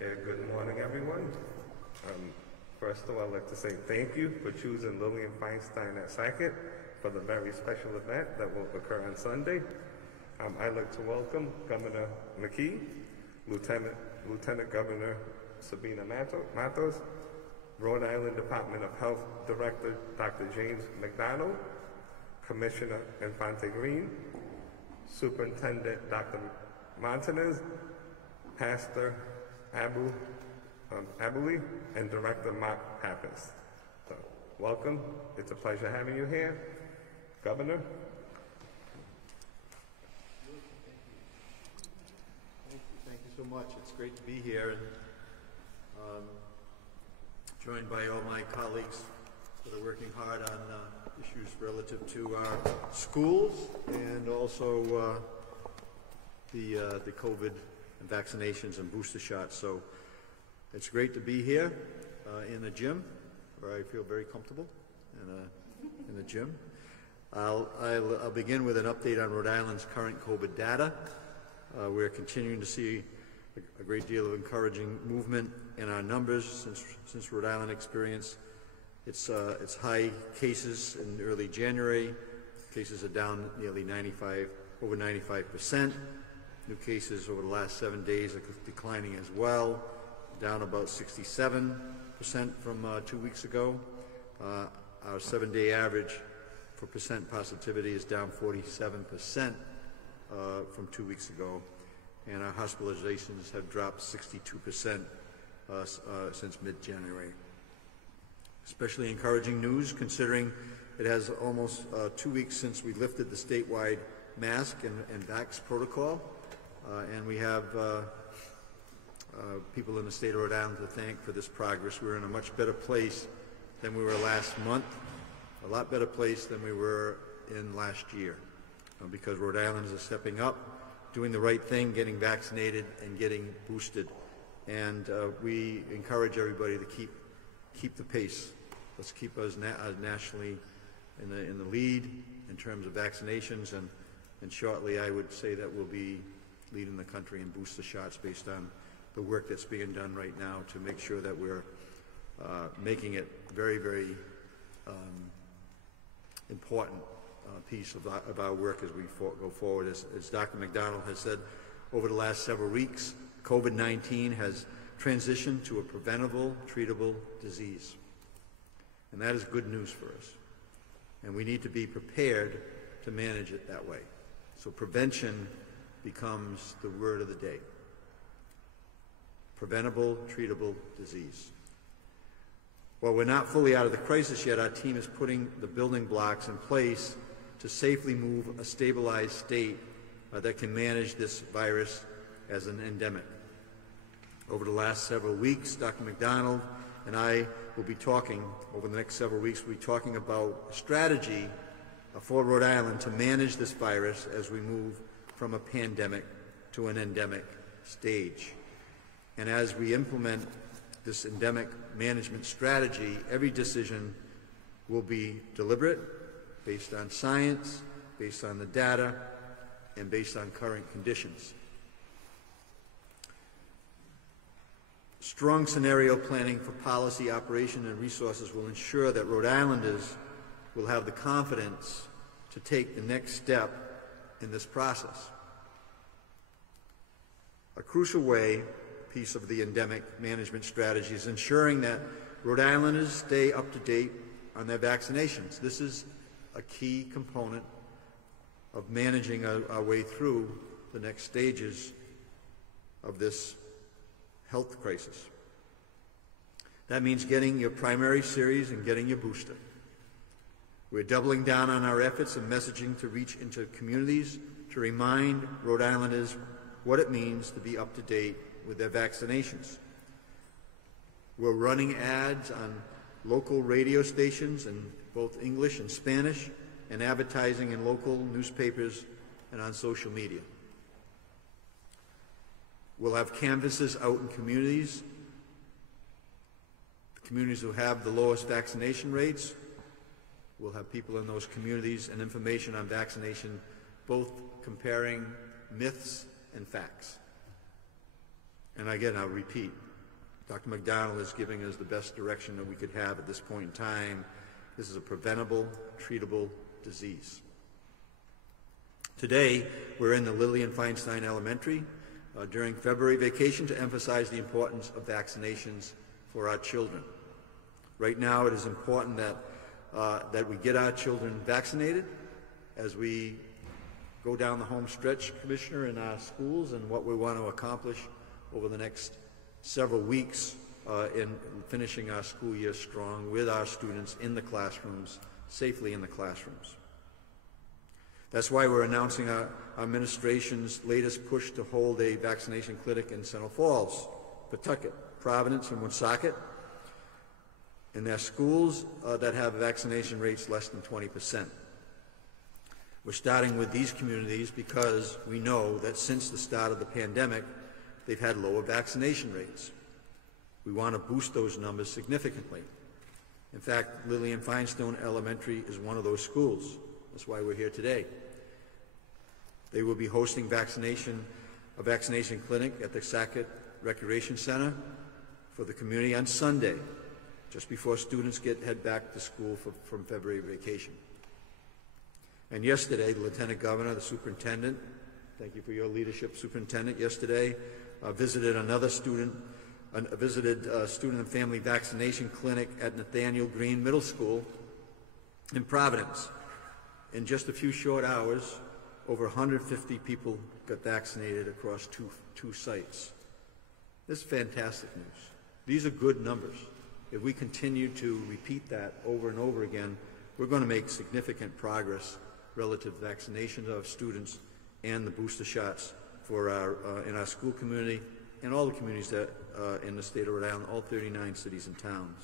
Good morning, everyone. First of all, I'd like to say thank you for choosing Lillian Feinstein at Sackett for the very special event that will occur on Sunday. I'd like to welcome Governor McKee, Lieutenant Governor Sabina Matos, Rhode Island Department of Health Director Dr. James McDonald, Commissioner Infante Green, Superintendent Dr. Montanez, Pastor Abuli, and Director Mark Pappas. So, welcome. It's a pleasure having you here. Governor. Thank you so much. It's great to be here and joined by all my colleagues that are working hard on issues relative to our schools and also the COVID and vaccinations and booster shots. So it's great to be here in the gym, where I feel very comfortable in the gym. I'll begin with an update on Rhode Island's current COVID data. We're continuing to see a great deal of encouraging movement in our numbers since Rhode Island experienced its high cases in early January. Cases are down nearly over 95%. New cases over the last 7 days are declining as well, down about 67% from 2 weeks ago. Our 7-day average for percent positivity is down 47% from 2 weeks ago, and our hospitalizations have dropped 62% since mid-January. Especially encouraging news, considering it has almost 2 weeks since we lifted the statewide mask and vax protocol, and we have people in the state of Rhode Island to thank for this progress. We're in a much better place than we were last month, a lot better place than we were in last year, because Rhode Islanders are stepping up, doing the right thing, getting vaccinated and getting boosted. And we encourage everybody to keep the pace. Let's keep us nationally in the lead in terms of vaccinations, and shortly I would say that we'll be leading the country in booster shots based on the work that's being done right now to make sure that we're making it very, very important piece of our work as we go forward. As Dr. McDonald has said, over the last several weeks, COVID-19 has transitioned to a preventable, treatable disease. And that is good news for us. And we need to be prepared to manage it that way. So prevention becomes the word of the day. Preventable, treatable disease. While we're not fully out of the crisis yet, our team is putting the building blocks in place to safely move a stabilized state that can manage this virus as an endemic. Over the last several weeks, Dr. McDonald and I will be talking, over the next several weeks, we'll be talking about a strategy for Rhode Island to manage this virus as we move from a pandemic to an endemic stage. And as we implement this endemic management strategy, every decision will be deliberate, based on science, based on the data, and based on current conditions. Strong scenario planning for policy, operation, and resources will ensure that Rhode Islanders will have the confidence to take the next step in this process. A crucial piece of the endemic management strategy is ensuring that Rhode Islanders stay up to date on their vaccinations. This is a key component of managing our way through the next stages of this health crisis. That means getting your primary series and getting your booster. We're doubling down on our efforts and messaging to reach into communities to remind Rhode Islanders what it means to be up to date with their vaccinations. We're running ads on local radio stations in both English and Spanish, and advertising in local newspapers and on social media. We'll have canvases out in communities, the communities who have the lowest vaccination rates. We'll have people in those communities and information on vaccination, both comparing myths and facts. And again, I'll repeat, Dr. McDonald is giving us the best direction that we could have at this point in time. This is a preventable, treatable disease. Today, we're in the Lillian Feinstein Elementary during February vacation to emphasize the importance of vaccinations for our children. Right now, it is important that we get our children vaccinated as we go down the home stretch, Commissioner, in our schools, and what we want to accomplish over the next several weeks in finishing our school year strong with our students in the classrooms, safely in the classrooms. That's why we're announcing our administration's latest push to hold a vaccination clinic in Central Falls, Pawtucket, Providence, and Woonsocket, in their schools that have vaccination rates less than 20%. We're starting with these communities because we know that since the start of the pandemic, they've had lower vaccination rates. We want to boost those numbers significantly. In fact, Lillian Feinstein Elementary is one of those schools. That's why we're here today. They will be hosting a vaccination clinic at the Sackett Recreation Center for the community on Sunday, just before students head back to school from February vacation. And yesterday, the Lieutenant Governor, the Superintendent, thank you for your leadership, Superintendent, yesterday visited student and family vaccination clinic at Nathaniel Green Middle School in Providence. In just a few short hours, over 150 people got vaccinated across two sites. This is fantastic news. These are good numbers. If we continue to repeat that over and over again, we're going to make significant progress relative to vaccinations of students and the booster shots for in our school community and all the communities that in the state of Rhode Island, all 39 cities and towns.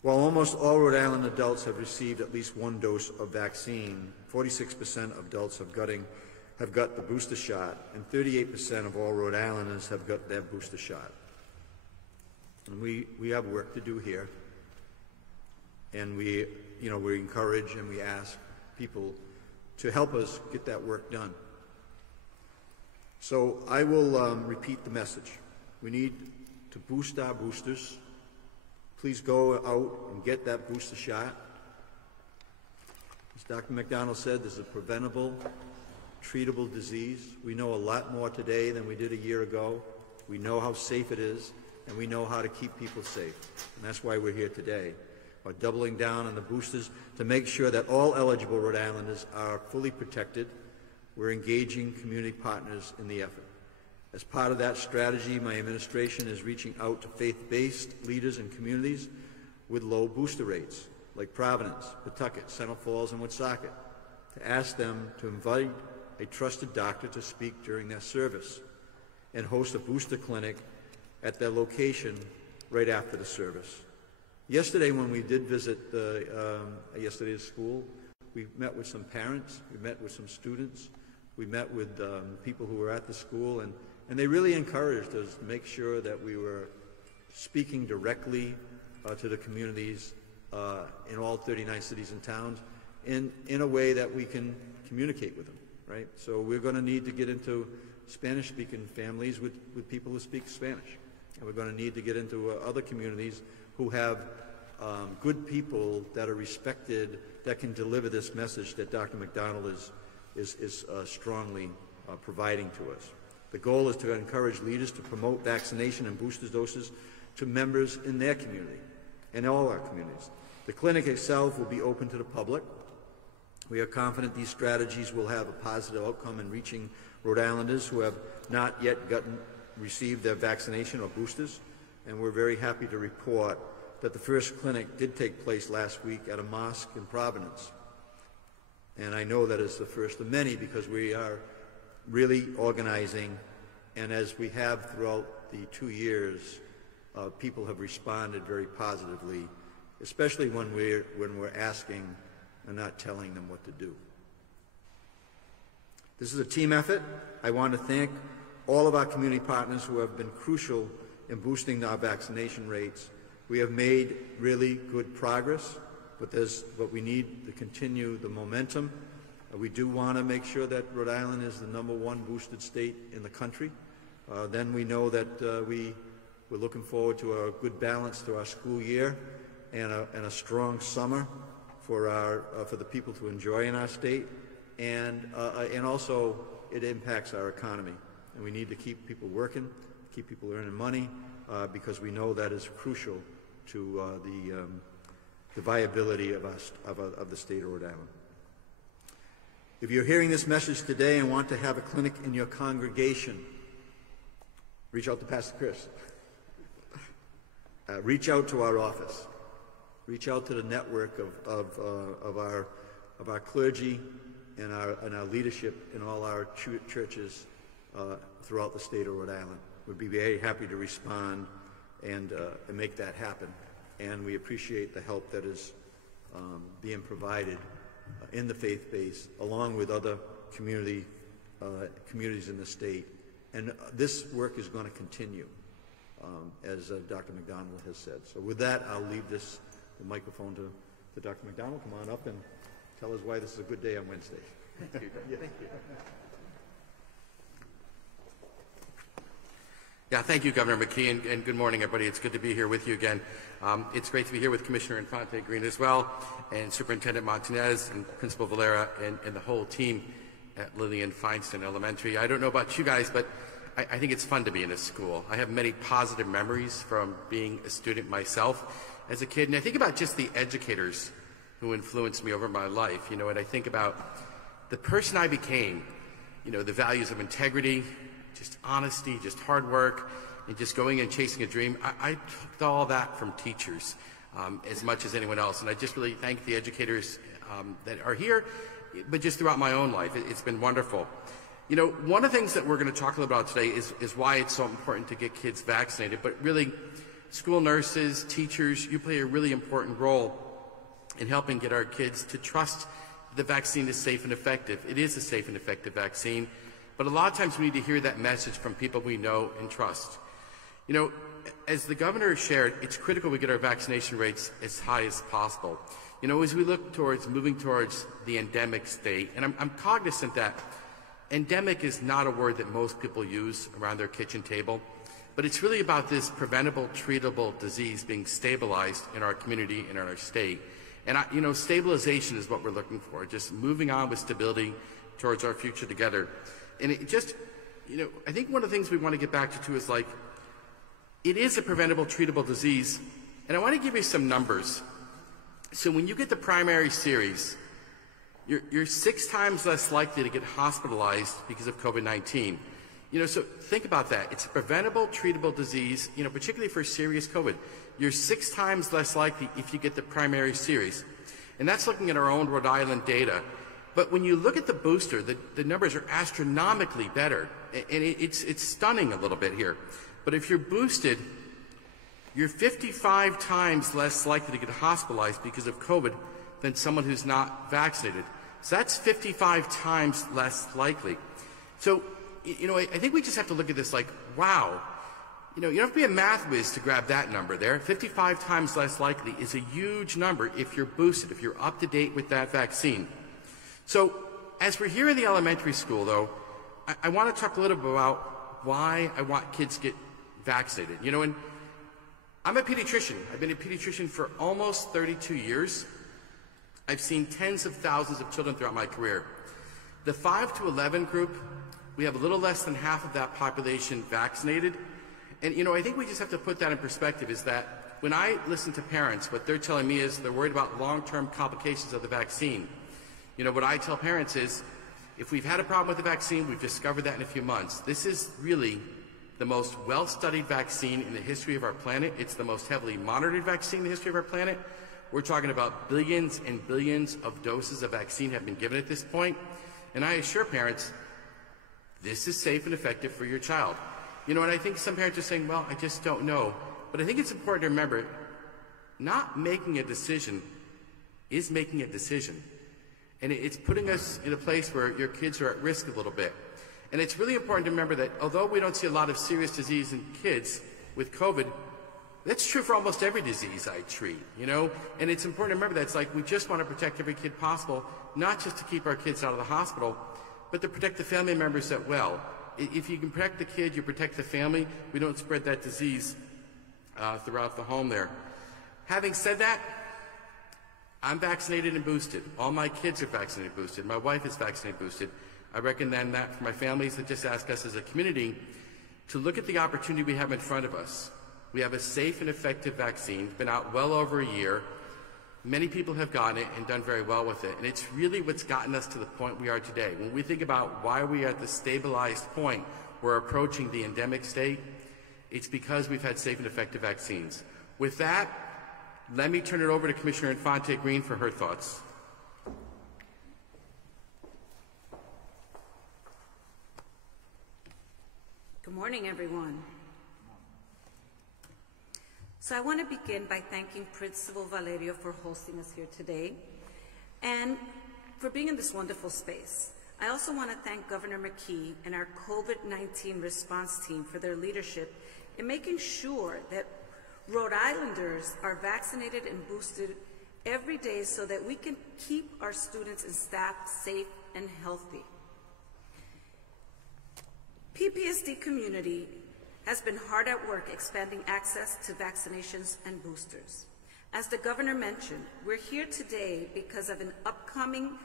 While almost all Rhode Island adults have received at least one dose of vaccine, 46% of adults have got the booster shot, and 38% of all Rhode Islanders have got their booster shot. And we have work to do here, and we encourage and we ask people to help us get that work done. So I will repeat the message. We need to boost our boosters. Please go out and get that booster shot. As Dr. McDonald said, this is a preventable, treatable disease. We know a lot more today than we did a year ago. We know how safe it is, and we know how to keep people safe. And that's why we're here today, by doubling down on the boosters to make sure that all eligible Rhode Islanders are fully protected. We're engaging community partners in the effort. As part of that strategy, my administration is reaching out to faith-based leaders and communities with low booster rates, like Providence, Pawtucket, Central Falls, and Woonsocket, to ask them to invite a trusted doctor to speak during their service and host a booster clinic at their location right after the service. Yesterday, when we did visit yesterday's school, we met with some parents, we met with some students, we met with people who were at the school, and they really encouraged us to make sure that we were speaking directly to the communities in all 39 cities and towns in a way that we can communicate with them, right? So we're going to need to get into Spanish-speaking families with people who speak Spanish. And we're going to need to get into other communities who have good people that are respected, that can deliver this message that Dr. McDonald is strongly providing to us. The goal is to encourage leaders to promote vaccination and booster doses to members in their community and all our communities. The clinic itself will be open to the public. We are confident these strategies will have a positive outcome in reaching Rhode Islanders who have not yet received their vaccination or boosters, and we're very happy to report that the first clinic did take place last week at a mosque in Providence. And I know that it's the first of many because we are really organizing, and as we have throughout the 2 years, people have responded very positively, especially when we're asking and not telling them what to do. This is a team effort. I want to thank all of our community partners who have been crucial in boosting our vaccination rates. We have made really good progress, but we need to continue the momentum. We do want to make sure that Rhode Island is the #1 boosted state in the country. then we know that we're looking forward to a good balance to our school year and a strong summer for the people to enjoy in our state, and also it impacts our economy, and we need to keep people working, keep people earning money, because we know that is crucial to the viability of the state of Rhode Island. If you're hearing this message today and want to have a clinic in your congregation, reach out to Pastor Chris. Reach out to our office. Reach out to the network of our clergy and our leadership in all our churches throughout the state of Rhode Island. We'd be very happy to respond and make that happen. And we appreciate the help that is being provided in the faith base, along with other communities in the state. And this work is going to continue, as Dr. McDonald has said. So with that, I'll leave the microphone to Dr. McDonald. Come on up and tell us why this is a good day on Wednesday. Thank you. Yeah, thank you. Yeah, thank you, Governor McKee, and good morning, everybody. It's good to be here with you again. It's great to be here with Commissioner Infante Green as well, and Superintendent Montanez, and Principal Valera, and the whole team at Lillian Feinstein Elementary. I don't know about you guys, but I think it's fun to be in a school. I have many positive memories from being a student myself as a kid, and I think about just the educators who influenced me over my life, and I think about the person I became, the values of integrity, just honesty, just hard work, and just going and chasing a dream. I took all that from teachers as much as anyone else, and I just really thank the educators that are here, but just throughout my own life. It's been wonderful. One of the things that we're going to talk about today is why it's so important to get kids vaccinated, but really school nurses, teachers, you play a really important role in helping get our kids to trust the vaccine is safe and effective. It is a safe and effective vaccine. But a lot of times we need to hear that message from people we know and trust. As the governor shared, it's critical we get our vaccination rates as high as possible. As we look towards moving towards the endemic state, and I'm cognizant that endemic is not a word that most people use around their kitchen table, but it's really about this preventable, treatable disease being stabilized in our community and in our state. And stabilization is what we're looking for, just moving on with stability towards our future together. And it just, I think one of the things we want to get back to too is it is a preventable, treatable disease. And I want to give you some numbers. So when you get the primary series, you're 6 times less likely to get hospitalized because of COVID-19. So think about that. It's a preventable, treatable disease, particularly for serious COVID. You're 6 times less likely if you get the primary series. And that's looking at our own Rhode Island data. But when you look at the booster, the numbers are astronomically better. And it's stunning a little bit here. But if you're boosted, you're 55 times less likely to get hospitalized because of COVID than someone who's not vaccinated. So that's 55 times less likely. So, I think we just have to look at this like, wow. You don't have to be a math whiz to grab that number there. 55 times less likely is a huge number if you're boosted, if you're up to date with that vaccine. So, as we're here in the elementary school, though, I want to talk a little bit about why I want kids to get vaccinated. And I'm a pediatrician. I've been a pediatrician for almost 32 years. I've seen tens of thousands of children throughout my career. The 5 to 11 group, we have a little less than half of that population vaccinated. And, I think we just have to put that in perspective, is that when I listen to parents, what they're telling me is they're worried about long-term complications of the vaccine. What I tell parents is, if we've had a problem with the vaccine, we've discovered that in a few months. This is really the most well-studied vaccine in the history of our planet. It's the most heavily monitored vaccine in the history of our planet. We're talking about billions and billions of doses of vaccine have been given at this point. And I assure parents, this is safe and effective for your child. And I think some parents are saying, well, I just don't know. But I think it's important to remember, not making a decision is making a decision. And it's putting us in a place where your kids are at risk a little bit. And it's really important to remember that although we don't see a lot of serious disease in kids with COVID, that's true for almost every disease I treat, And it's important to remember that it's like we just want to protect every kid possible, not just to keep our kids out of the hospital, but to protect the family members as well. If you can protect the kid, you protect the family. We don't spread that disease throughout the home there. Having said that, I'm vaccinated and boosted. All my kids are vaccinated and boosted. My wife is vaccinated and boosted. I recommend that for my families that just ask us as a community to look at the opportunity we have in front of us. We have a safe and effective vaccine. It's been out well over a year. Many people have gotten it and done very well with it. And it's really what's gotten us to the point we are today. When we think about why we are at the stabilized point, we're approaching the endemic state, it's because we've had safe and effective vaccines. With that, let me turn it over to Commissioner Infante Green for her thoughts. Good morning, everyone. So I want to begin by thanking Principal Valerio for hosting us here today and for being in this wonderful space. I also want to thank Governor McKee and our COVID-19 response team for their leadership in making sure that Rhode Islanders are vaccinated and boosted every day so that we can keep our students and staff safe and healthy. PPSD community has been hard at work expanding access to vaccinations and boosters. As the governor mentioned, we're here today because of an upcoming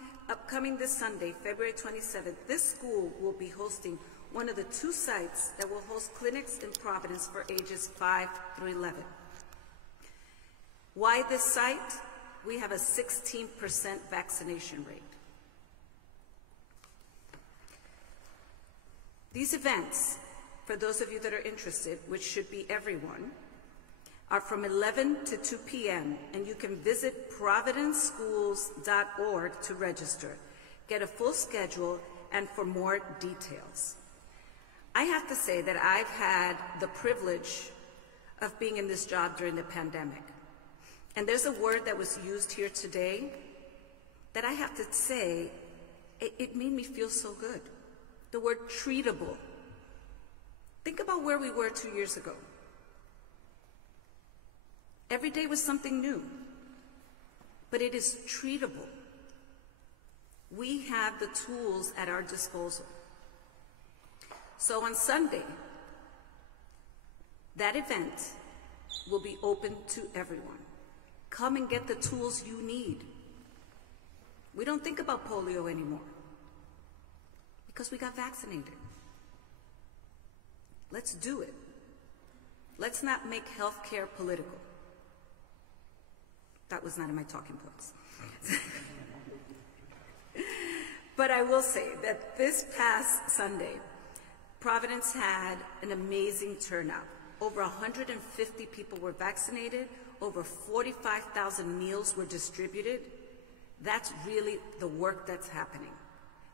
this Sunday, February 27th, this school will be hosting one of the 2 sites that will host clinics in Providence for ages 5 through 11. Why this site? We have a 16% vaccination rate. These events, for those of you that are interested, which should be everyone, are from 11 to 2 p.m. and you can visit providenceschools.org to register, get a full schedule, and for more details. I have to say that I've had the privilege of being in this job during the pandemic. And there's a word that was used here today that I have to say, it made me feel so good. The word treatable. Think about where we were 2 years ago. Every day was something new, but it is treatable. We have the tools at our disposal. So on Sunday, that event will be open to everyone. Come and get the tools you need. We don't think about polio anymore because we got vaccinated. Let's do it. Let's not make healthcare political. That was not in my talking points. But I will say that this past Sunday, Providence had an amazing turnout. Over 150 people were vaccinated. Over 45,000 meals were distributed. That's really the work that's happening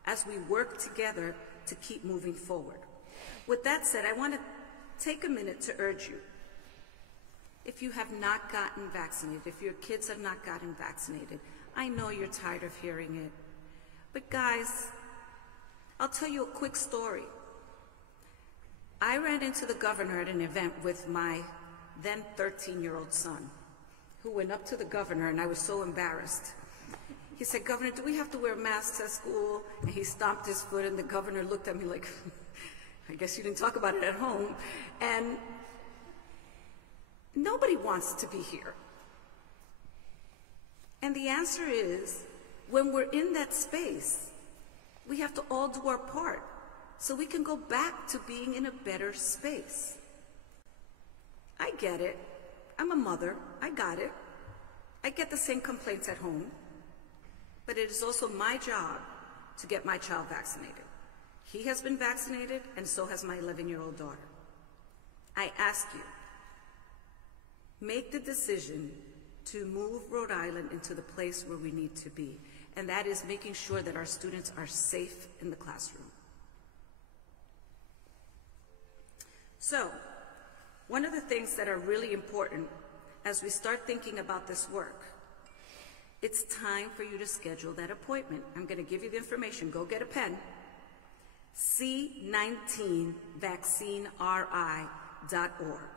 as we work together to keep moving forward. With that said, I want to take a minute to urge you. If you have not gotten vaccinated, if your kids have not gotten vaccinated, I know you're tired of hearing it. But guys, I'll tell you a quick story. I ran into the governor at an event with my then 13-year-old son, who went up to the governor, and I was so embarrassed. He said, "Governor, do we have to wear masks at school?" And he stomped his foot, and the governor looked at me like, I guess you didn't talk about it at home. And nobody wants to be here. And the answer is, when we're in that space, we have to all do our part so we can go back to being in a better space. I get it. I'm a mother. I got it. I get the same complaints at home. But it is also my job to get my child vaccinated. He has been vaccinated, and so has my 11-year-old daughter. I ask you, make the decision to move Rhode Island into the place where we need to be, and that is making sure that our students are safe in the classroom. So, one of the things that are really important as we start thinking about this work, it's time for you to schedule that appointment. I'm going to give you the information. Go get a pen. C19vaccineri.org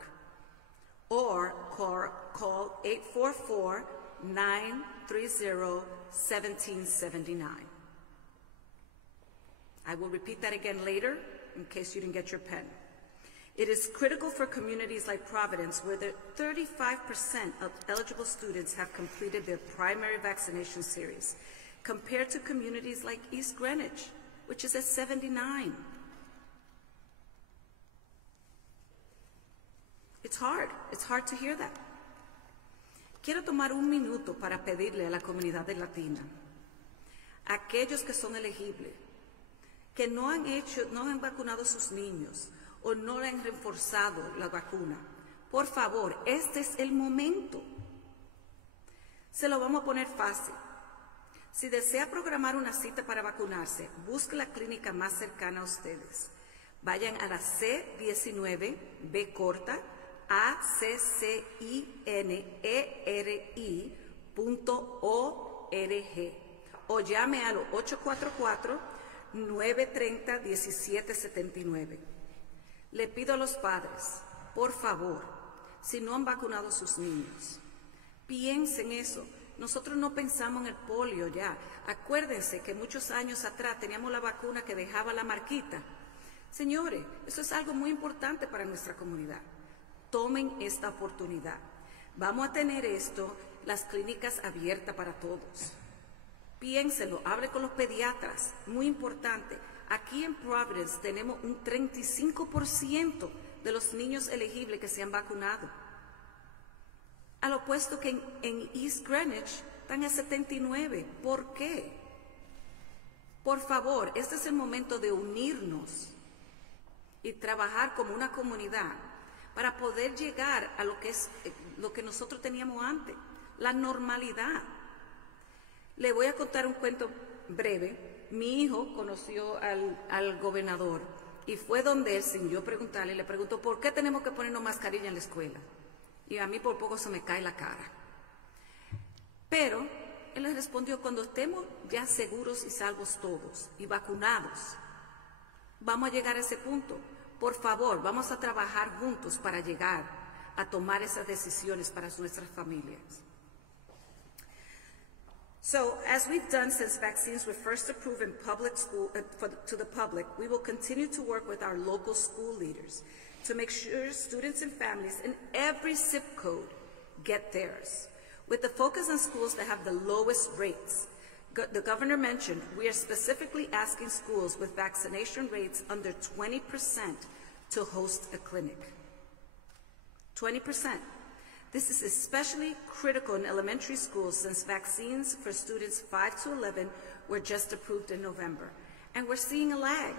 or call 844-930-1779. I will repeat that again later. in case you didn't get your pen. It is critical for communities like Providence, where 35% of eligible students have completed their primary vaccination series, compared to communities like East Greenwich, which is at 79%. It's hard to hear that. Quiero tomar un minuto para pedirle a la comunidad latina, a aquellos que son elegibles, que no han vacunado a sus niños o no le han reforzado la vacuna. Por favor, este es el momento. Se lo vamos a poner fácil. Si desea programar una cita para vacunarse, busque la clínica más cercana a ustedes. Vayan a la C19, B corta, ACCINERI.org o llame al 844-930-1779. Le pido a los padres, por favor, si no han vacunado a sus niños, piensen eso. Nosotros no pensamos en el polio ya. Acuérdense que muchos años atrás teníamos la vacuna que dejaba la marquita. Señores, eso es algo muy importante para nuestra comunidad. Tomen esta oportunidad. Vamos a tener las clínicas abiertas para todos. Piénsenlo, hable con los pediatras, muy importante. Aquí en Providence tenemos un 35% de los niños elegibles que se han vacunado. Al opuesto que en East Greenwich están a 79%. ¿Por qué? Por favor, este es el momento de unirnos y trabajar como una comunidad para poder llegar a lo que nosotros teníamos antes, la normalidad. Le voy a contar un cuento breve. Mi hijo conoció al gobernador y fue donde él, sin yo preguntarle, le preguntó, ¿por qué tenemos que ponernos mascarilla en la escuela? Y a mí por poco se me cae la cara. Pero él le respondió, cuando estemos ya seguros y salvos todos y vacunados, vamos a llegar a ese punto. Por favor, vamos a trabajar juntos para llegar a tomar esas decisiones para nuestras familias. So, as we've done since vaccines were first approved in public school to the public, we will continue to work with our local school leaders to make sure students and families in every zip code get theirs, with the focus on schools that have the lowest rates. The governor mentioned we are specifically asking schools with vaccination rates under 20% to host a clinic. 20%. This is especially critical in elementary schools since vaccines for students 5 to 11 were just approved in November. And we're seeing a lag.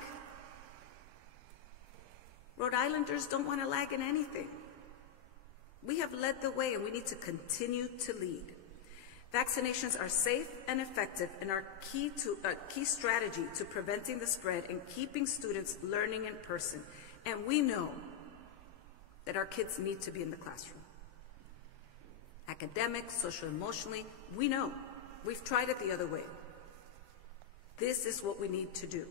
Rhode Islanders don't want to lag in anything. We have led the way and we need to continue to lead. Vaccinations are safe and effective and are key strategy to preventing the spread and keeping students learning in person. And we know that our kids need to be in the classroom. Academic, social, emotionally, we know. We've tried it the other way. This is what we need to do.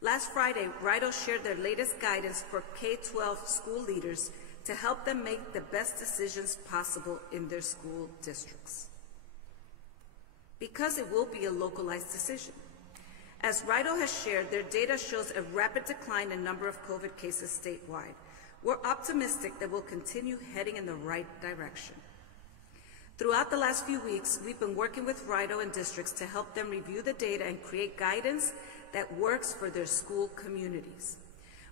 Last Friday, RIDO shared their latest guidance for K-12 school leaders to help them make the best decisions possible in their school districts. Because it will be a localized decision. As RIDO has shared, their data shows a rapid decline in number of COVID cases statewide. We're optimistic that we'll continue heading in the right direction. Throughout the last few weeks, we've been working with RIDO and districts to help them review the data and create guidance that works for their school communities.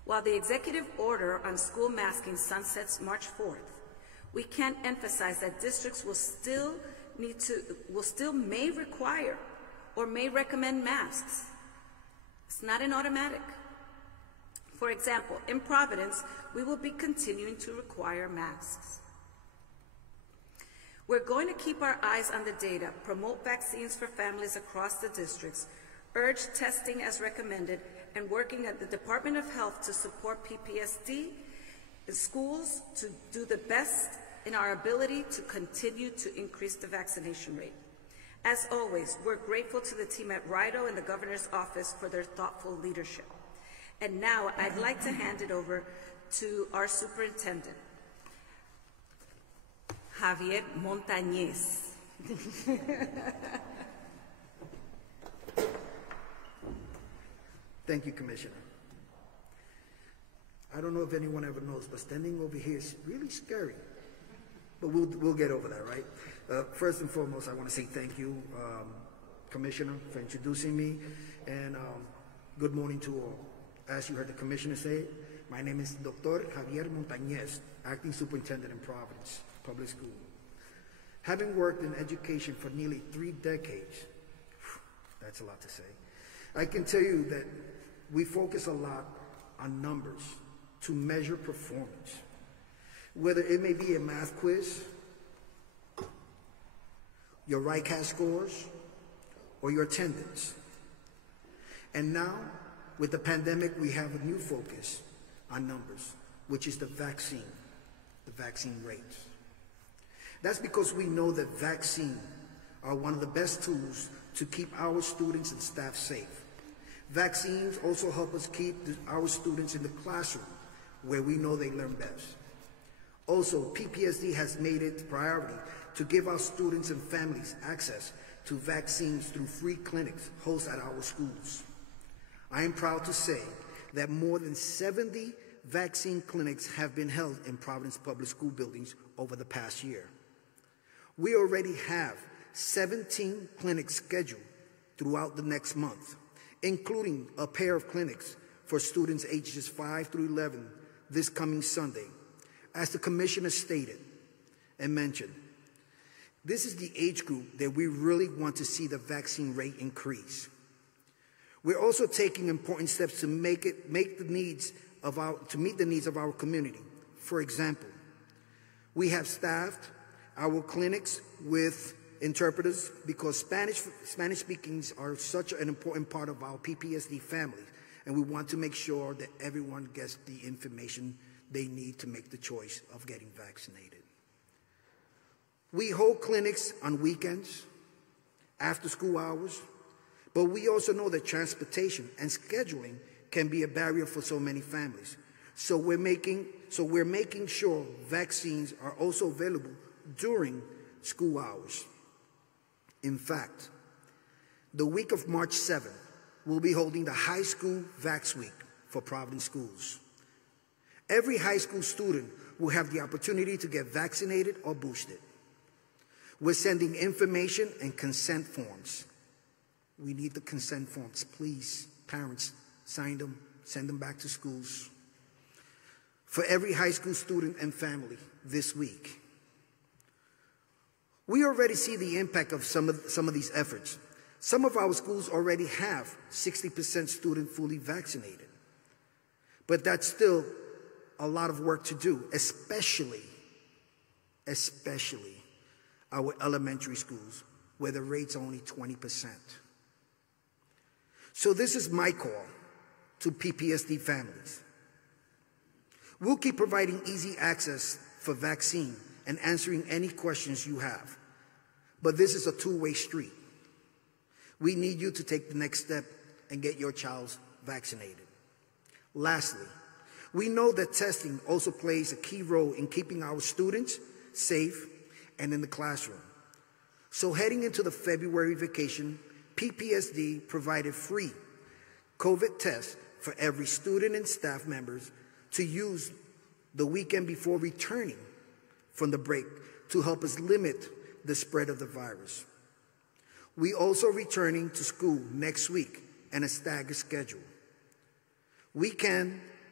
While the executive order on school masking sunsets March 4th, we can't emphasize that districts will still may require or may recommend masks. It's not an automatic. For example, in Providence, we will be continuing to require masks. We're going to keep our eyes on the data, promote vaccines for families across the districts, urge testing as recommended, and working at the Department of Health to support PPSD schools to do the best in our ability to continue to increase the vaccination rate. As always, we're grateful to the team at RIDO and the Governor's Office for their thoughtful leadership. And now I'd like to hand it over to our superintendent, Javier Montañez. Thank you, Commissioner. I don't know if anyone ever knows, but standing over here is really scary. But we'll get over that, right? First and foremost, I want to say thank you, Commissioner, for introducing me, and good morning to all. As you heard the Commissioner say, my name is Dr. Javier Montañez, Acting Superintendent in Providence Public School. Having worked in education for nearly 3 decades, that's a lot to say, I can tell you that we focus a lot on numbers to measure performance. Whether it may be a math quiz, your RICAS scores, or your attendance. And now, with the pandemic, we have a new focus on numbers, which is the vaccine rates. That's because we know that vaccines are one of the best tools to keep our students and staff safe. Vaccines also help us keep our students in the classroom, where we know they learn best. Also, PPSD has made it a priority to give our students and families access to vaccines through free clinics hosted at our schools. I am proud to say that more than 70 vaccine clinics have been held in Providence Public School buildings over the past year. We already have 17 clinics scheduled throughout the next month, including a pair of clinics for students ages 5 through 11 this coming Sunday. As the Commissioner stated and mentioned, this is the age group that we really want to see the vaccine rate increase. We're also taking important steps to meet the needs of our community. For example, we have staffed our clinics with interpreters because Spanish speakings are such an important part of our PPSD family, and we want to make sure that everyone gets the information they need to make the choice of getting vaccinated. We hold clinics on weekends, after school hours, but we also know that transportation and scheduling can be a barrier for so many families. So we're making sure vaccines are also available during school hours. In fact, the week of March 7th, we'll be holding the High School Vax Week for Providence schools. Every high school student will have the opportunity to get vaccinated or boosted. We're sending information and consent forms. We need the consent forms. Please, parents, sign them, send them back to schools. For every high school student and family this week. We already see the impact of some of these efforts. Some of our schools already have 60% student fully vaccinated. But that's still a lot of work to do, especially our elementary schools, where the rate's only 20%. So this is my call to PPSD families. We'll keep providing easy access for vaccine and answering any questions you have. But this is a two-way street. We need you to take the next step and get your child vaccinated. Lastly, we know that testing also plays a key role in keeping our students safe and in the classroom. So heading into the February vacation, PPSD provided free COVID tests for every student and staff members to use the weekend before returning from the break to help us limit the spread of the virus. We also returning to school next week and a staggered schedule.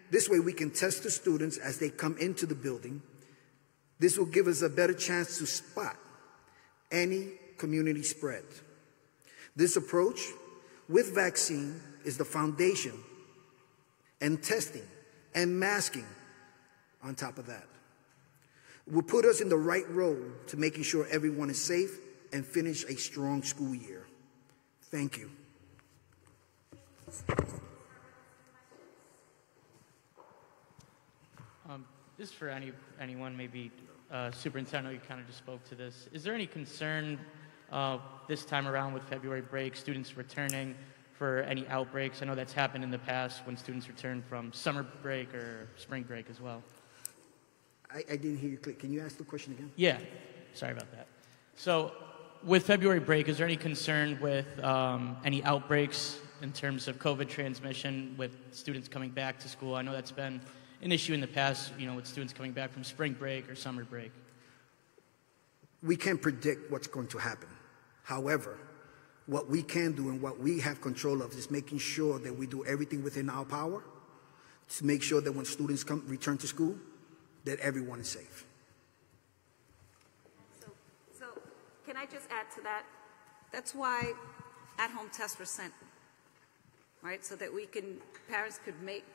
This way we can test the students as they come into the building. This will give us a better chance to spot any community spread. This approach with vaccine is the foundation, and testing and masking on top of that will put us in the right role to making sure everyone is safe and finish a strong school year. Thank you. Just for anyone, maybe Superintendent, you kind of just spoke to this. Is there any concern this time around with February break, students returning for any outbreaks? I know that's happened in the past when students return from summer break or spring break as well. I didn't hear you clear. Can you ask the question again? Yeah, sorry about that. So with February break, is there any concern with any outbreaks in terms of COVID transmission with students coming back to school? I know that's been an issue in the past, with students coming back from spring break or summer break. We can't predict what's going to happen. However, what we can do and what we have control of is making sure that we do everything within our power to make sure that when students return to school, that everyone is safe. So can I just add to that? That's why at-home tests were sent, right? So that parents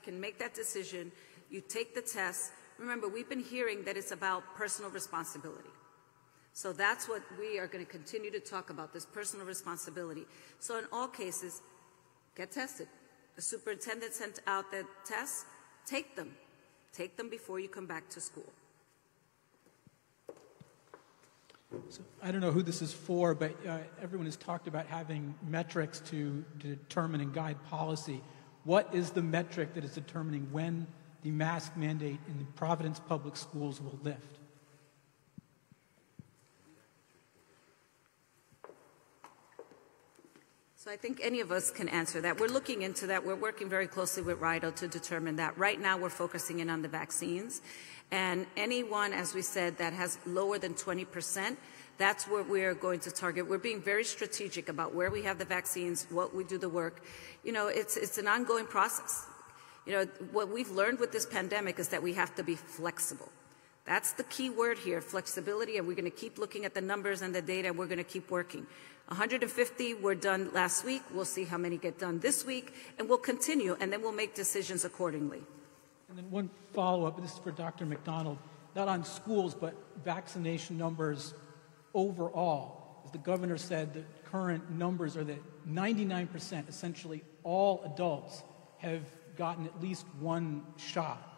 can make that decision. You take the test. Remember, we've been hearing that it's about personal responsibility. So that's what we are going to continue to talk about, this personal responsibility. So in all cases, get tested. The superintendent sent out the tests. Take them. Take them before you come back to school. So I don't know who this is for, but everyone has talked about having metrics to determine and guide policy. What is the metric that is determining when the mask mandate in the Providence Public Schools will lift? So I think any of us can answer that. We're looking into that. We're working very closely with RIDO to determine that. Right now, we're focusing in on the vaccines. And anyone, as we said, that has lower than 20%, that's where we're going to target. We're being very strategic about where we have the vaccines, what we do the work. It's an ongoing process. What we've learned with this pandemic is that we have to be flexible. That's the key word here, flexibility, and we're going to keep looking at the numbers and the data, and we're going to keep working. 150 were done last week. We'll see how many get done this week, and we'll continue, and then we'll make decisions accordingly. And then one follow-up, this is for Dr. McDonald, not on schools, but vaccination numbers overall. As the governor said, the current numbers are that 99%, essentially all adults, have gotten at least one shot.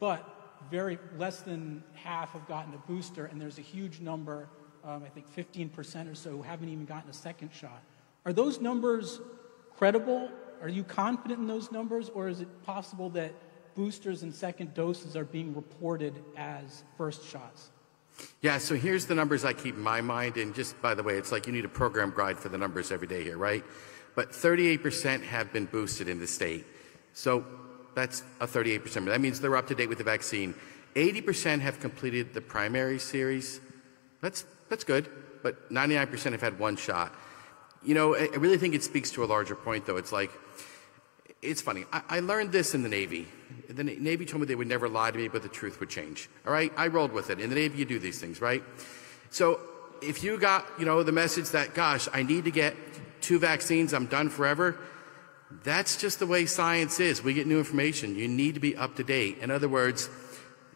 But very less than half have gotten a booster, and there's a huge number, I think 15% or so, who haven't even gotten a second shot. Are those numbers credible? Are you confident in those numbers, or is it possible that boosters and second doses are being reported as first shots? Yeah, so here's the numbers I keep in my mind, and just by the way, it's like you need a program guide for the numbers every day here, right? But 38% have been boosted in the state. So that's a 38%. That means they're up to date with the vaccine. 80% have completed the primary series. That's good, but 99% have had one shot. I really think it speaks to a larger point, though. It's funny. I learned this in the Navy. The Navy told me they would never lie to me, but the truth would change. All right? I rolled with it. In the Navy, you do these things, right? So if you got, the message that, gosh, I need to get 2 vaccines, I'm done forever, that's just the way science is. We get new information. You need to be up to date. In other words,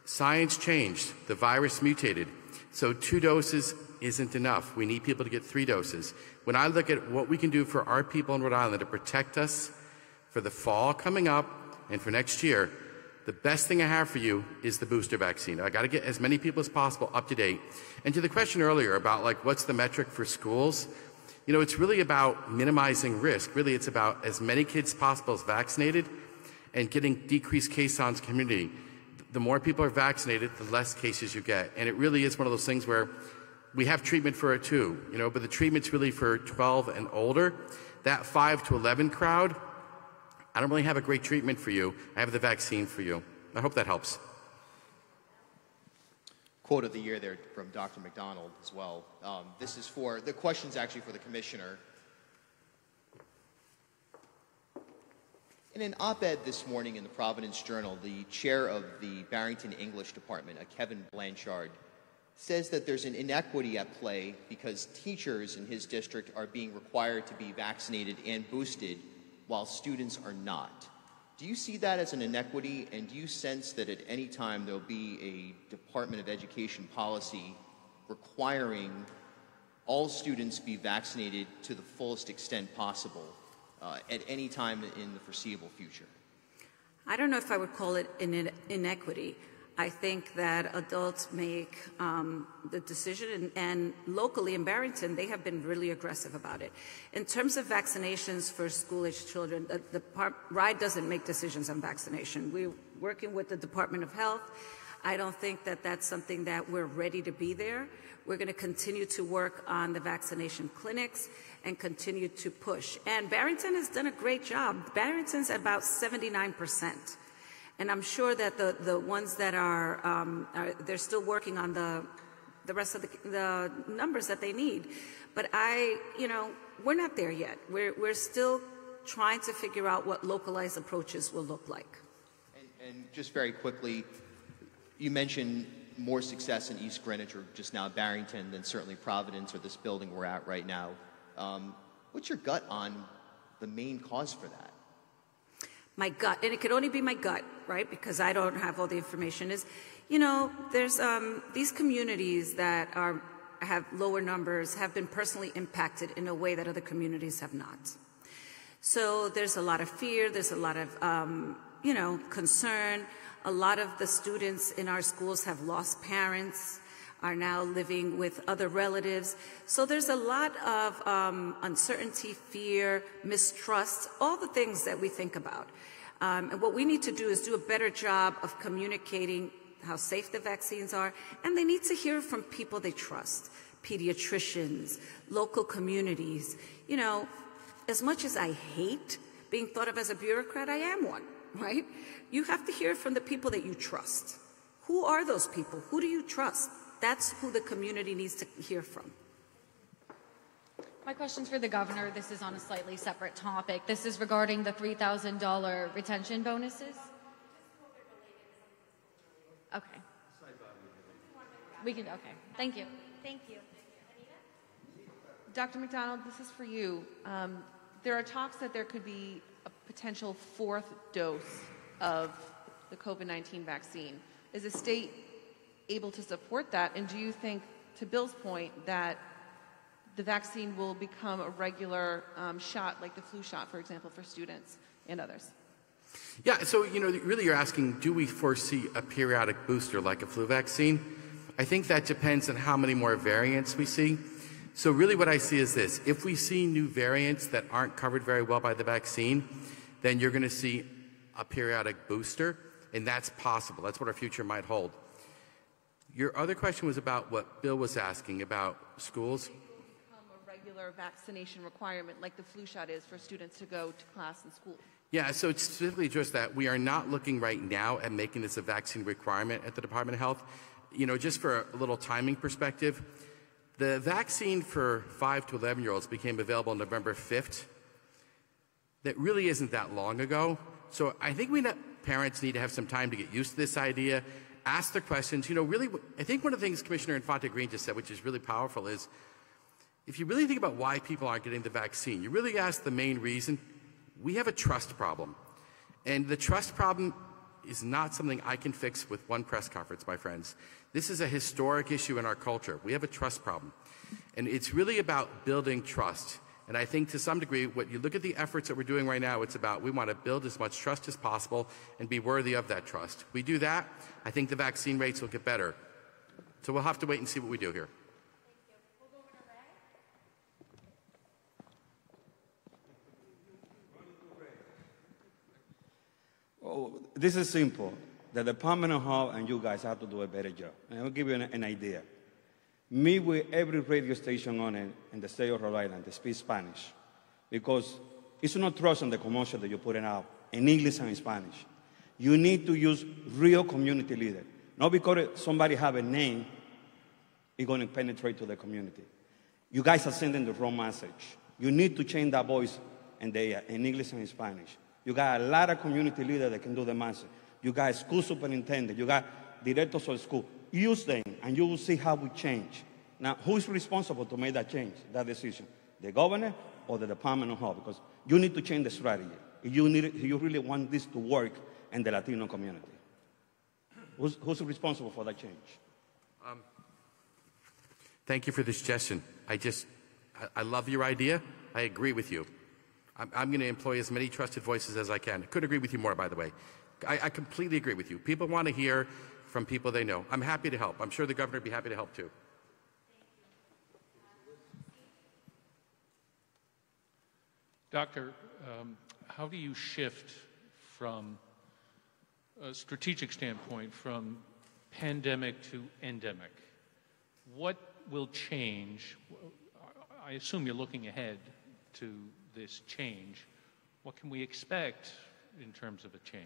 science changed. The virus mutated. So 2 doses isn't enough. We need people to get 3 doses. When I look at what we can do for our people in Rhode Island to protect us for the fall coming up and for next year, the best thing I have for you is the booster vaccine. I got to get as many people as possible up to date. And to the question earlier about what's the metric for schools, it's really about minimizing risk. Really, it's about as many kids as possible as vaccinated and getting decreased case counts in the community. The more people are vaccinated, the less cases you get. And it really is one of those things where we have treatment for it too, but the treatment's really for 12 and older. That 5 to 11 crowd, I don't really have a great treatment for you. I have the vaccine for you. I hope that helps. Quote of the year there from Dr. McDonald as well. The question's actually for the commissioner. In an op-ed this morning in the Providence Journal, the chair of the Barrington English Department, Kevin Blanchard, says that there's an inequity at play because teachers in his district are being required to be vaccinated and boosted while students are not. Do you see that as an inequity, and do you sense that at any time there'll be a Department of Education policy requiring all students be vaccinated to the fullest extent possible at any time in the foreseeable future? I don't know if I would call it an inequity. I think that adults make the decision, and locally in Barrington, they have been really aggressive about it. In terms of vaccinations for school-age children, RIDE doesn't make decisions on vaccination. We're working with the Department of Health. I don't think that that's something that we're ready to be there. We're going to continue to work on the vaccination clinics and continue to push. And Barrington has done a great job. Barrington's at about 79%. And I'm sure that the ones that they're still working on the rest of the numbers that they need. But we're not there yet. We're still trying to figure out what localized approaches will look like. And just very quickly, you mentioned more success in East Greenwich or just now Barrington than certainly Providence or this building we're at right now. What's your gut on the main cause for that? My gut, and it could only be my gut, right? Because I don't have all the information, is, there's these communities that have lower numbers have been personally impacted in a way that other communities have not. So there's a lot of fear, there's a lot of, concern. A lot of the students in our schools have lost parents, are now living with other relatives. So there's a lot of uncertainty, fear, mistrust, all the things that we think about. And what we need to do is do a better job of communicating how safe the vaccines are, and they need to hear from people they trust, pediatricians, local communities. As much as I hate being thought of as a bureaucrat, I am one, right? You have to hear from the people that you trust. Who are those people? Who do you trust? That's who the community needs to hear from. My question's for the governor. This is on a slightly separate topic. This is regarding the $3,000 retention bonuses. Okay. Okay. Thank you. Thank you. Dr. McDonald, this is for you. There are talks that there could be a potential fourth dose of the COVID-19 vaccine. Is the state able to support that? And do you think, to Bill's point, that the vaccine will become a regular shot, like the flu shot, for example, for students and others? Yeah, so, really you're asking, do we foresee a periodic booster like a flu vaccine? I think that depends on how many more variants we see. So really what I see is this. If we see new variants that aren't covered very well by the vaccine, then you're going to see a periodic booster, and that's possible. That's what our future might hold. Your other question was about what Bill was asking about schools. Become a regular vaccination requirement like the flu shot is for students to go to class and school. Yeah, so it's specifically just that we are not looking right now at making this a vaccine requirement at the Department of Health. Just for a little timing perspective, the vaccine for 5 to 11-year-olds became available on November 5th. That really isn't that long ago. So I think parents need to have some time to get used to this idea, ask the questions. Really, I think one of the things Commissioner Infante Green just said, which is really powerful, is if you really think about why people aren't getting the vaccine, you really ask the main reason. We have a trust problem. And the trust problem is not something I can fix with one press conference, my friends. This is a historic issue in our culture. We have a trust problem. And it's really about building trust. And I think to some degree, when you look at the efforts that we're doing right now, it's about we want to build as much trust as possible and be worthy of that trust. We do that, I think the vaccine rates will get better. So we'll have to wait and see what we do here. Oh, this is simple. The Department of Health and you guys have to do a better job. And I'll give you an idea. Meet with every radio station on it in the state of Rhode Island that speaks Spanish. Because it's not trust in the commercial that you're putting out in English and in Spanish. You need to use real community leaders. Not because somebody have a name, it's going to penetrate to the community. You guys are sending the wrong message. You need to change that voice in English and in Spanish. You got a lot of community leaders that can do the message. You got school superintendent. You got directors of school. Use them, and you will see how we change. Now, who is responsible to make that change, that decision? The governor or the Department of Health? Because you need to change the strategy. You really want this to work in the Latino community. Who's responsible for that change? Thank you for the suggestion. I love your idea. I agree with you. I'm going to employ as many trusted voices as I can. I could agree with you more, by the way. I completely agree with you. People want to hear from people they know. I'm happy to help. I'm sure the governor would be happy to help too. Doctor, how do you shift from a strategic standpoint from pandemic to endemic? What will change? I assume you're looking ahead to this change. What can we expect in terms of a change?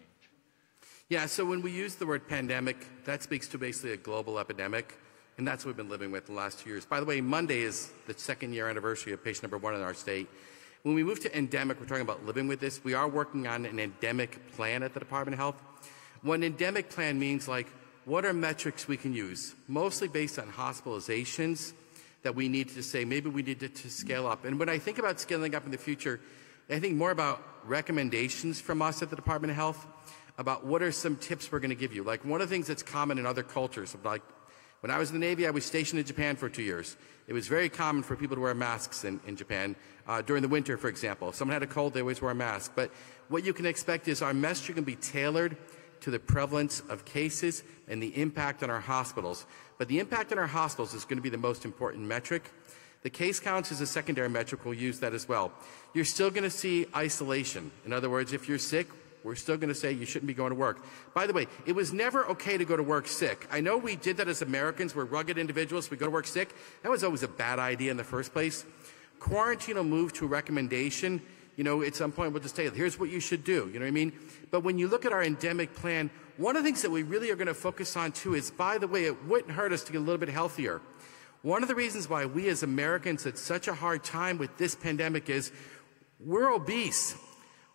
Yeah, so when we use the word pandemic, that speaks to basically a global epidemic, and that's what we've been living with the last 2 years. By the way, Monday is the second-year anniversary of patient number 1 in our state. When we move to endemic, we're talking about living with this. We are working on an endemic plan at the Department of Health. What an endemic plan means, like, what are metrics we can use, mostly based on hospitalizations that we need to say, maybe we need to scale up. And when I think about scaling up in the future, I think more about recommendations from us at the Department of Health about what are some tips we're going to give you. Like, one of the things that's common in other cultures, like when I was in the Navy, I was stationed in Japan for 2 years. It was very common for people to wear masks in Japan. During the winter, for example, if someone had a cold, they always wore a mask. But what you can expect is our messaging can be tailored to the prevalence of cases and the impact on our hospitals. But the impact on our hospitals is going to be the most important metric. The case counts is a secondary metric. We'll use that as well. You're still going to see isolation. In other words, if you're sick, we're still going to say you shouldn't be going to work. By the way, it was never okay to go to work sick. I know we did that as Americans. We're rugged individuals. We go to work sick. That was always a bad idea in the first place. Quarantine will move to a recommendation. You know, at some point we'll just say, here's what you should do. You know what I mean? But when you look at our endemic plan, one of the things that we really are going to focus on too is, by the way, it wouldn't hurt us to get a little bit healthier. One of the reasons why we as Americans had such a hard time with this pandemic is we're obese.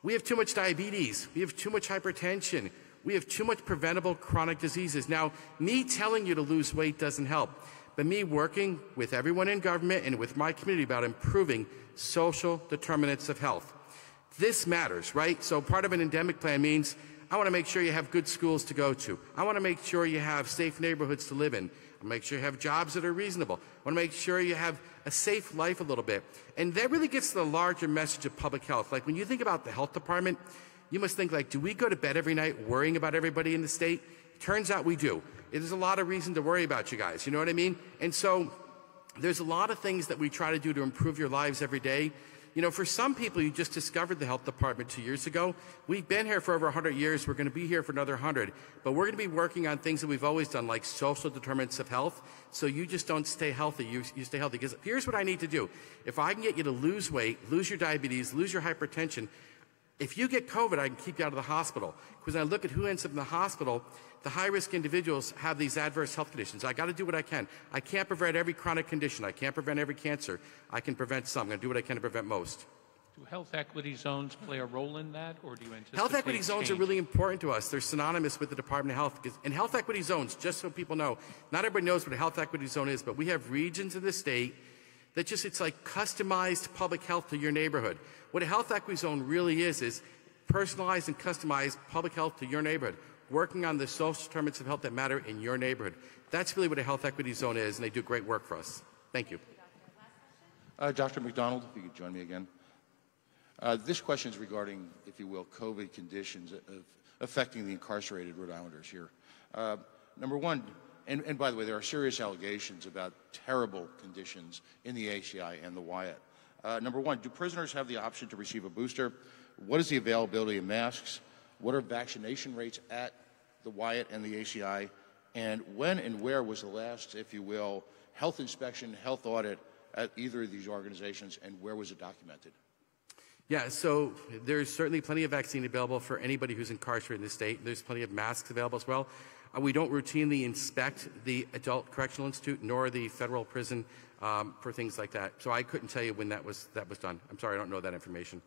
We have too much diabetes. We have too much hypertension. We have too much preventable chronic diseases. Now, me telling you to lose weight doesn't help, but me working with everyone in government and with my community about improving social determinants of health. This matters, right? So part of an endemic plan means I want to make sure you have good schools to go to. I want to make sure you have safe neighborhoods to live in. I want to make sure you have jobs that are reasonable. I want to make sure you have a safe life a little bit. And that really gets to the larger message of public health. Like, when you think about the health department, you must think, like, do we go to bed every night worrying about everybody in the state? Turns out we do. There's a lot of reason to worry about you guys, you know what I mean? And so there's a lot of things that we try to do to improve your lives every day. You know, for some people, you just discovered the health department 2 years ago. We've been here for over 100 years. We're going to be here for another 100. But we're going to be working on things that we've always done, like social determinants of health. So you just don't stay healthy. You stay healthy. Because here's what I need to do. If I can get you to lose weight, lose your diabetes, lose your hypertension, if you get COVID, I can keep you out of the hospital. Because when I look at who ends up in the hospital, the high-risk individuals have these adverse health conditions. I got to do what I can. I can't prevent every chronic condition. I can't prevent every cancer. I can prevent some. I'm going to do what I can to prevent most. Do health equity zones play a role in that, or do you anticipate Health equity zones are really important to us. They're synonymous with the Department of Health. And health equity zones, just so people know, not everybody knows what a health equity zone is, but we have regions in the state that just, it's like customized public health to your neighborhood. What a health equity zone really is personalized and customized public health to your neighborhood, working on the social determinants of health that matter in your neighborhood. That's really what a health equity zone is, and they do great work for us. Thank you. Dr. McDonald, if you could join me again. This question is regarding, if you will, COVID conditions affecting the incarcerated Rhode Islanders here. Number one, and by the way, there are serious allegations about terrible conditions in the ACI and the Wyatt. Number one, do prisoners have the option to receive a booster? What is the availability of masks? What are vaccination rates at the Wyatt and the ACI? And when and where was the last, if you will, health inspection, health audit at either of these organizations, and where was it documented? Yeah, so there's certainly plenty of vaccine available for anybody who's incarcerated in the state. There's plenty of masks available as well. We don't routinely inspect the Adult Correctional Institute nor the federal prison for things like that. So I couldn't tell you when that was done. I'm sorry, I don't know that information.